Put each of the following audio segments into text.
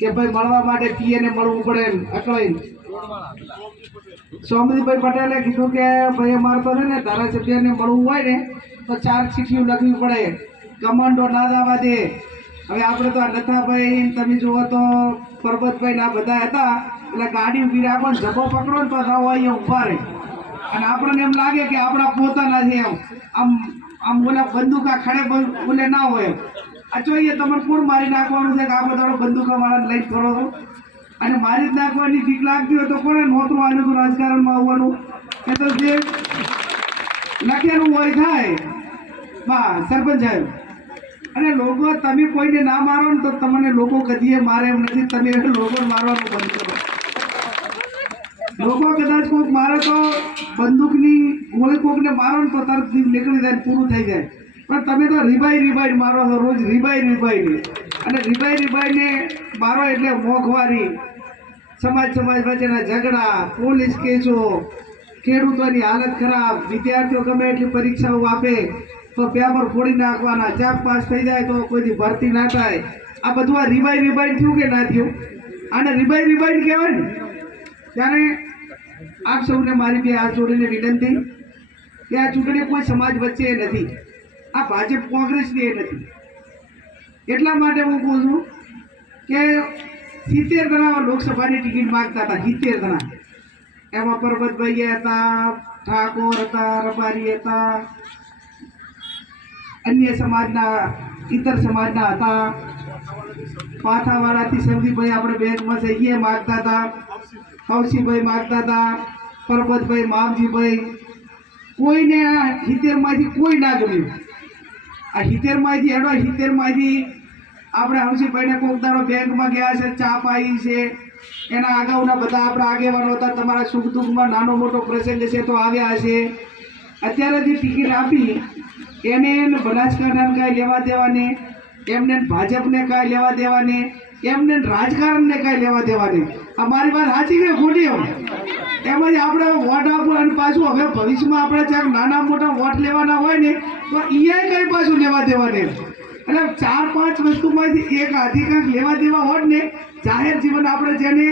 કે ભાઈ મળવા માટે પીએને મળવું પડે એમ અકળાઈ સોમદીભાઈ પટેલે કીધું કે ભાઈ અમારે તો ને ધારાસભ્યને મળવું હોય ને, તો ચાર ચીઠીઓ લખવી પડે કમાન્ડો ના દાવા દે. હવે આપણે તો આ નથાભાઈ, તમે જુઓ તો પરબતભાઈ ના બધા હતા, એટલે ગાડી ઊભી રાખો ને જબો પકડો ને, પાછા હોય ઊભા રહે. અને આપણને એમ લાગે કે આપણા પોતાના છે એમ. આમ આમ બોલા બંદૂકા ખડે બોલે ના હોય એમ. આ જોઈએ તમારે કોણ મારી નાખવાનું છે? કે આ બંદૂકા વાળા લઈને ફરો છો? અને મારી જ નાખવાની બીક લાગતી હોય તો કોને નોતરું આવ્યું હતું રાજકારણમાં આવવાનું? એ તો જે લખેલું હોય થાય. બા, સરપંચ સાહેબ. અને લોકો, તમે કોઈને ના મારો ને તો તમને લોકો કદીએ મારે એમ નથી. તમે લોકો મારવાનું બંધ કરો. લોકો કદાચ કોઈક મારે તો બંદૂકની ગોળી કોકને મારો ને તો તરત નીકળી જાય પૂરું થઈ જાય. પણ તમે તો રીબાઈ રીબાઈ મારો છો, રોજ રીબાઈ રીબાઈ અને રીબાઈ રીબાઈને મારો એટલે મોંઘવારી. સમાજ સમાજ વચ્ચેના ઝઘડા, પોલીસ કેસો, ખેડૂતોની હાલત ખરાબ, વિદ્યાર્થીઓ ગમે એટલી પરીક્ષાઓ આપે, તો પેપર ફોડી નાખવાના, ચાપ પાસ થઈ જાય તો કોઈની ભરતી ના થાય. આ બધું આ રીબાઈ રીબાઈ થયું કે ના થયું? આને રીબાઈ રીબાઈ કહેવાય ને? ત્યારે આપ સૌને મારી બે હાથ જોડીને વિનંતી કે આ ચૂંટણી કોઈ સમાજ વચ્ચે નથી. આ ભાજપ કોંગ્રેસની એ નથી એટલા માટે હું કહું છું કે સિત્તેર જણા લોકસભાની ટિકિટ માગતા હતા, સિત્તેર જણા એમાં પરબતભાઈ હતા, ઠાકોર હતા, રબારી હતા, અન્ય સમાજના, ઇતર સમાજના હતા. પાથાવાળાથી સંદીપભાઈ આપણે બેંકમાં છે એ માગતા હતા કૌશીભાઈ માગતા હતા, પરબતભાઈ મામજીભાઈ. કોઈને સિત્તેરમાંથી કોઈ ના ગમ્યું. આ સિત્તેરમાંથી હેડો, સિત્તેરમાંથી આપણે હંસીભાઈને કોક દાડો બેંકમાં ગયા છે, ચા પાઈ છે. એના અગાઉના બધા આપણા આગેવાનો હતા, તમારા સુખ દુઃખમાં નાનો મોટો પ્રસંગ છે તો આવ્યા છે. અત્યારે જે ટિકિટ આપી, એને બનાસકાંઠાને કાંઈ લેવા દેવાને, એમને ભાજપને કાંઈ લેવા દેવાને, એમને રાજકારણને કાંઈ લેવા દેવાને. આ મારી વાત સાચી કે ખોટી એમ એમાં જ આપણે વોટ આપવું અને પાછું હવે ભવિષ્યમાં આપણે ક્યાંક નાના મોટા વોટ લેવાના હોય ને, તો એ કંઈ પાછું લેવા દેવાને? એટલે ચાર પાંચ વસ્તુમાંથી એક અધિકાર લેવા દેવા હોત ને, જાહેર જીવન આપણે જેને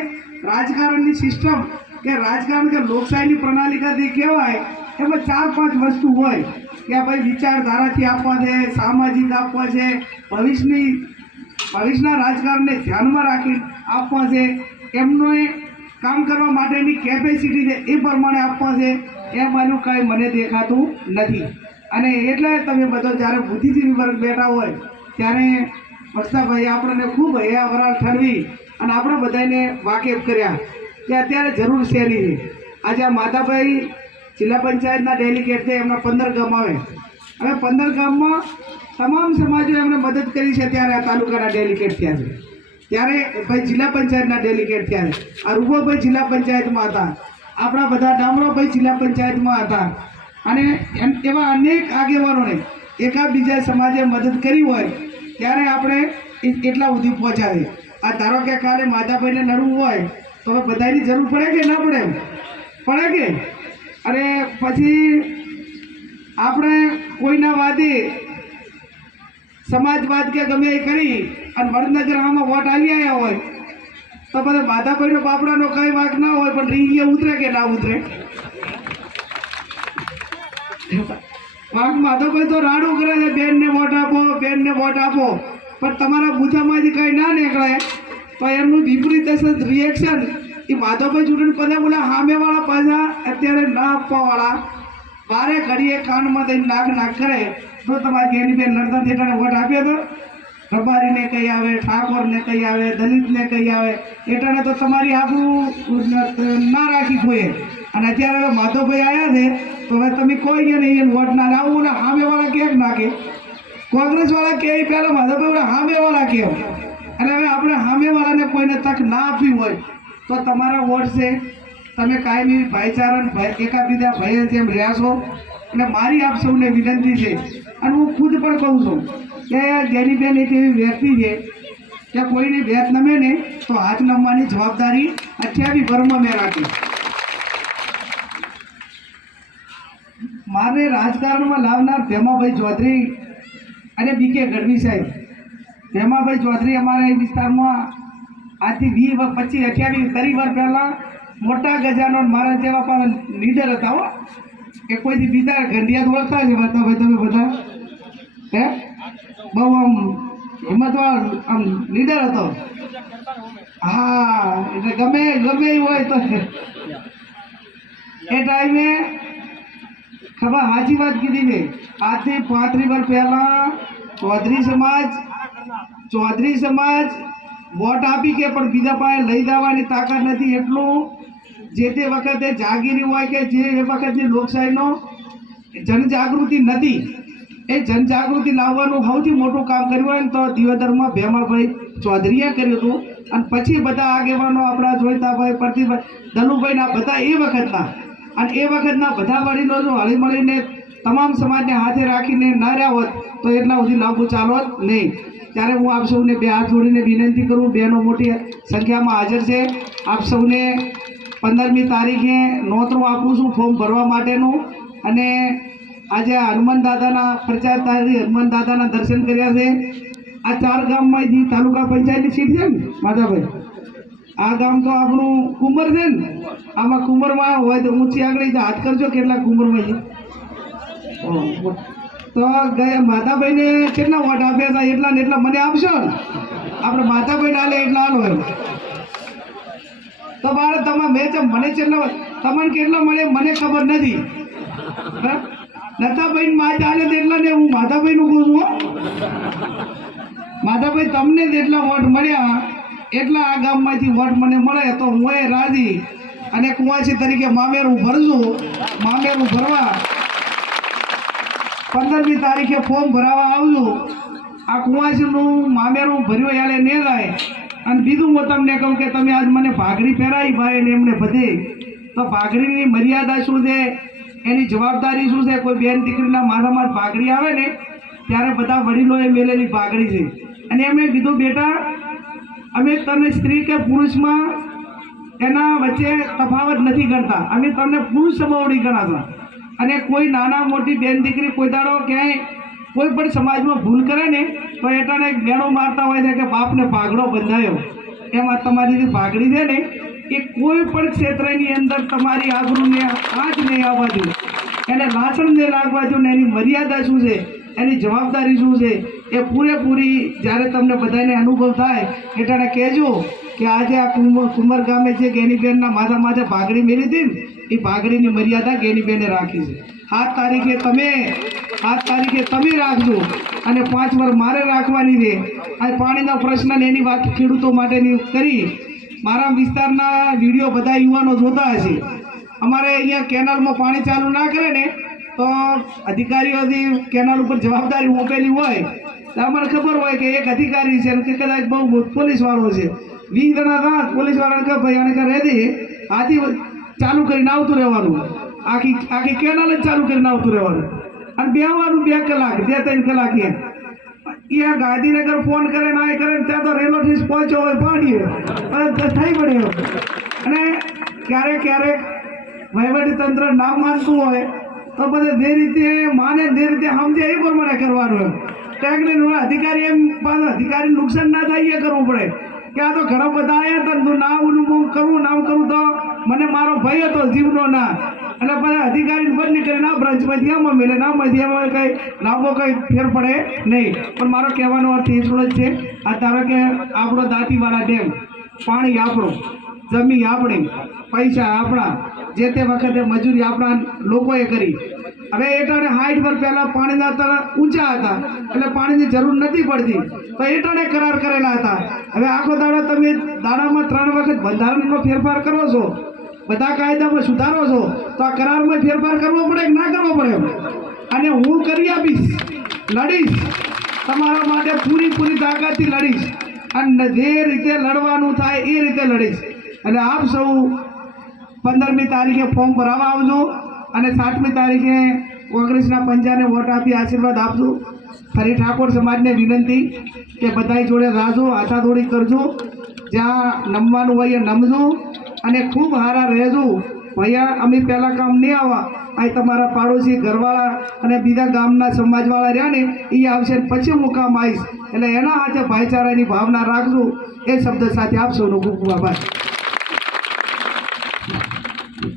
રાજકારણની સિસ્ટમ કે રાજકારણ કે લોકશાહીની પ્રણાલિકાથી કહેવાય, એમાં ચાર પાંચ વસ્તુ હોય કે ભાઈ વિચારધારાથી આપવા છે, સામાજિક આપવા છે, ભવિષ્યની, ભવિષ્યના રાજકારણને ધ્યાનમાં રાખી આપવા છે, એમનો કામ કરવા માટેની કેપેસિટી છે એ પ્રમાણે આપવા છે, એ માનું કાંઈ મને દેખાતું નથી. અને એટલે તમે બધો જ્યારે બુદ્ધિજીવી વર્ગ બેઠા હોય, ત્યારે મસ્તાભાઈ આપણને ખૂબ હૈયા વરાળ ઠરવી અને આપણે બધાને વાકેફ કર્યા કે અત્યારે જરૂર શેરી છે. આજે આ માતાભાઈ જિલ્લા પંચાયતના ડેલિગેટ છે, એમના પંદર ગામ આવે. હવે પંદર ગામમાં તમામ સમાજો એમને મદદ કરી છે, ત્યારે આ તાલુકાના ડેલિગેટ થયા છે. ત્યારે ભાઈ જિલ્લા પંચાયતના ડેલિગેટ ત્યારે. આ રૂપોભાઈ જિલ્લા પંચાયતમાં હતા. આપણા બધા ડામરોભાઈ જિલ્લા પંચાયતમાં હતા. અને એમ, એવા અનેક આગેવાનોને એકા બીજા સમાજે મદદ કરી હોય, ત્યારે આપણે એટલા સુધી પહોંચાડીએ. આ ધારો કે કાલે માધાભાઈને નડવું હોય, તો હવે બધાની જરૂર પડે કે ના પડે પડે કે? અને પછી આપણે કોઈના વાદે સમાજવાદ કે ગમે એ કરી અને વડનગર આમાં વોટ આવી આવ્યા હોય, તો બધા માધાભાઈનો બાપડાનો કઈ વાંક ના હોય, પણ રીંગીએ ઉતરે કે ના ઉતરે? વાંક માધવભાઈ તો રાડું કરે છે, બેનને વોટ આપો, બેનને વોટ આપો, પણ તમારા બુથામાંથી કંઈ ના નીકળે, તો એમનું વિપરીત રિએક્શન એ માધવભાઈ ચૂંટણી પદે બોલે સામેવાળા પાછા અત્યારે ના આપવાવાળા. બારે ઘડીએ કાનમાં દઈને નાક નાક કરે, તો તમારી ઘેરની બેન નર્દન થેટાને વોટ આપ્યો તો? રબારીને કહી આવે, ઠાકોરને કહી આવે, દલિતને કહી આવે, એટાણે તો તમારી આખું ના રાખી કોઈએ અને અત્યારે હવે માધવભાઈ આવ્યા છે, તો હવે તમે કોઈ નહીં એને વોટ ના આવું ને સામેવાળા કેમ નાખે? કોંગ્રેસવાળા કે પહેલાં માધવભાઈ સામેવાળા કેમ અને હવે આપણે સામેવાળાને કોઈને તક ના આપી હોય, તો તમારા વોટ છે? તમે કાયમી ભાઈચારા એકાબીજા ભાઈ જેમ રહ્યા છો એટલે મારી આપ સૌને વિનંતી છે, અને હું ખુદ પણ કહું છું કે ગેરીબેન એક એવી વ્યક્તિ છે, કે કોઈને ભેદ નમે ને તો હાથ નમવાની જવાબદારી અત્યારે ભરમાં મેં રાખી. મારે રાજકારણમાં લાવનાર ભેમાભાઈ ચૌધરી અને બી કે ગઢવી સાહેબ. ભેમાભાઈ ચૌધરી અમારા એ વિસ્તારમાં આજથી વીસ પચીસ અઠ્યાવીસ વર્ષ પહેલાં મોટા ગજાનો મારા જેવા પણ લીડર હતા હો. કે કોઈથી બીજા ગંડિયા ઓળખતા છે બધા ભાઈ તમે બધા, હે? બહુ આમ હિંમતવાળ આમ લીડર હતો. હા, એટલે ગમે ગમે હોય તો. એ ટાઈમે ખબર સાચી વાત કીધી મેં. આજથી પાંત્રીસ વર્ષ પહેલાં ચૌધરી સમાજ ચૌધરી સમાજ વોટ આપી કે પણ બીજા પાસે લઈ જવાની તાકાત નથી. એટલું જે તે વખતે જાગીરી હોય કે જે વખતની લોકશાહીનો જનજાગૃતિ નથી, એ જનજાગૃતિ લાવવાનું સૌથી મોટું કામ કર્યું હોય ને તો દિયોદરમાં ભેમાભાઈ ચૌધરીએ કર્યું હતું. અને પછી બધા આગેવાનો આપણા જોઈતાભાઈ પ્રતિભાઈ દલુભાઈના બધા એ વખતના, અને એ વખતના બધા વડીલો જો હળી મળીને તમામ સમાજને હાથે રાખીને ન રહ્યા હોત, તો એટલા સુધી લાંબુ ચાલો નહીં. ત્યારે હું આપ સૌને બે હાથ જોડીને વિનંતી કરું બહેનો મોટી સંખ્યામાં હાજર છે. આપ સૌને પંદરમી તારીખે નોતરું આપું છું ફોર્મ ભરવા માટેનું. અને આજે હનુમાન દાદાના પ્રચાર તારી હનુમાન દાદાના દર્શન કર્યા છે. આ ચાર ગામમાં જે તાલુકા પંચાયતની સીટ છે ને માધાભાઈ? આ ગામ તો આપણું કુંભર છે ને. આમાં કુંભરમાં હોય તો ઊંચી આગળ તો હાથ કરજો કેટલા કુંભરમાં તો ગયા માતાભાઈને કેટલા વોટ આપ્યા હતા? એટલા ને એટલા મને આપશો ને? આપણે માતાભાઈને આલે એટલા હાલ એમ તો બાળક, તમે મેં છે મને કેટલા તમને કેટલા મળે મને ખબર નથી? લતાભાઈ માં ચાલે તેટલા ને હું માધાભાઈનું કહું છું માધાભાઈ તમને જેટલા વોટ મળ્યા, એટલા આ ગામમાંથી વોટ મને મળે તો હું એ રાજી અને કુંવાસી તરીકે મામેરું ભરશું. મામેરું ભરવા. પંદરમી તારીખે ફોર્મ ભરાવા આવજો. આ કુંવાસીનું મામેરું ભર્યું યાલે ને જાય. અને બીજું હું તમને કહું કે તમે આજ મને ભાગડી પહેરાવી ભાઈ ને એમને બધે. તો ભાગડીની મર્યાદા શું છે? એની જવાબદારી શું છે? કોઈ બેન દીકરીના માથામાં ભાગડી આવે ને, ત્યારે બધા વડીલોએ મેલેલી ભાગડી છે. અને એમણે કીધું, બેટા, અમે તમને સ્ત્રી કે પુરુષમાં એના વચ્ચે તફાવત નથી કરતા. અમે તમને પુરુષ સમાવડી ગણાતા. અને કોઈ નાના મોટી બેન દીકરી કોઈ દાડો ક્યાંય કોઈ પણ સમાજમાં ભૂલ કરે ને તો એટલે એક ગેણો મારતા હોય છે કે બાપને ભાગડો બંધાયો. એમાં તમારી જે ભાગડી છે ને, એ કોઈ પણ ક્ષેત્રની અંદર તમારી આબરૂને આંચ નહીં આવવા જોઈએ એને લાછણ નહીં લાગવા જોઈએ ને એની મર્યાદા શું છે? એની જવાબદારી શું છે? એ પૂરેપૂરી જ્યારે તમને બધાને અનુભવ થાય એટલે કહેજો કે આજે આ કુંભ, કુંભર ગામે જે ગેનીબેનના માથા માથે ભાગડી મેળી હતી ને, એ ભાગડીની મર્યાદા ગેનીબેને રાખી છે. સાત તારીખે તમે, આઠ તારીખે તમે રાખજો. અને પાંચ વાર મારે રાખવાની છે. આ પાણીનો પ્રશ્ન એની વાત ખેડૂતો માટેની કરી. મારા વિસ્તારના વીડિયો બધા યુવાનો જોતા હશે. અમારે અહીંયા કેનાલમાં પાણી ચાલુ ના કરે ને, તો અધિકારીઓથી કેનાલ ઉપર જવાબદારી મોકેલી હોય, તો અમને ખબર હોય કે એક અધિકારી છે કે કદાચ બહુ પોલીસવાળો છે. વીસ જણા હતા, પોલીસવાળાને કહે, ભાઈ અને કહે રહેતી આથી ચાલુ કરીને આવતું રહેવાનું. આખી આખી કેનાલ જ ચાલુ કરીને આવતું રહેવાનું. અને બેવાનું બે કલાક, બે ત્રણ કલાક એ ત્યાં ગાંધીનગર ફોન કરે ના કરે ને ત્યાં તો રેલોથી પહોંચ્યો હોય પાણી થઈ પડ્યો અને ક્યારેક ક્યારેક વહીવટી તંત્ર ના માનતું હોય, તો બધે જે રીતે માને જે રીતે સમજે એ પ્રમાણે કરવાનું એમ. ટેકનિક અધિકારી એમ અધિકારી નુકસાન ના થાય એ કરવું પડે. કે આ તો ઘણા બધા આવ્યા હતા તું ના ઓલું કરવું નામ કરું તો મને મારો ભય હતો જીવનો ના એટલે બધા અધિકારી બદલી કરીને આ બ્રાન્ચમાંથી આમાં મેલે, ના મધ્યમાં કંઈ લાંબો કંઈ ફેર પડે નહીં. પણ મારો કહેવાનો અર્થ એટલો જ છે, આ ધારો કે આપણો દાંતીવાળા ડેમ, પાણી આપણું, જમીન આપણી, પૈસા આપણા, જે તે વખતે મજૂરી આપણા લોકોએ કરી. હવે એટાણે હાઈટ પર પહેલાં પાણીના તળ ઊંચા હતા, એટલે પાણીની જરૂર નથી પડતી. તો એટાણે કરાર કરેલા હતા. હવે આખો દાડો તમે દાડામાં ત્રણ વખત બંધારણનો ફેરફાર કરો છો. બધા કાયદામાં સુધારો છો, તો આ કરારમાં ફેરફાર કરવો પડે કે ના કરવો પડે? અને હું કરી આપીશ, લડીશ, તમારા માટે પૂરી પૂરી તાકાતથી લડીશ. અને જે રીતે લડવાનું થાય એ રીતે લડીશ. એટલે આપ સૌ પંદરમી તારીખે ફોર્મ ભરાવા આવજો અને સાતમી તારીખે કોંગ્રેસના પંજાને વોટ આપી આશીર્વાદ આપજો. ફરી ઠાકોર સમાજને વિનંતી કે બધાય જોડે રાજો હાથાદોડી કરજો. જ્યાં નમવાનું હોય એ નમજો. અને ખૂબ હારા રહેજો. ભૈયા, અમે પહેલાં કામ નહીં આવવા. અહીં તમારા પાડોશી ઘરવાળા અને બીજા ગામના સમાજવાળા રહ્યા ને એ આવશે પછી હું કામ આવીશ. એટલે એના હાથે ભાઈચારાની ભાવના રાખજો. એ શબ્દ સાથે આપ સૌનો ખૂબ ખૂબ આભાર.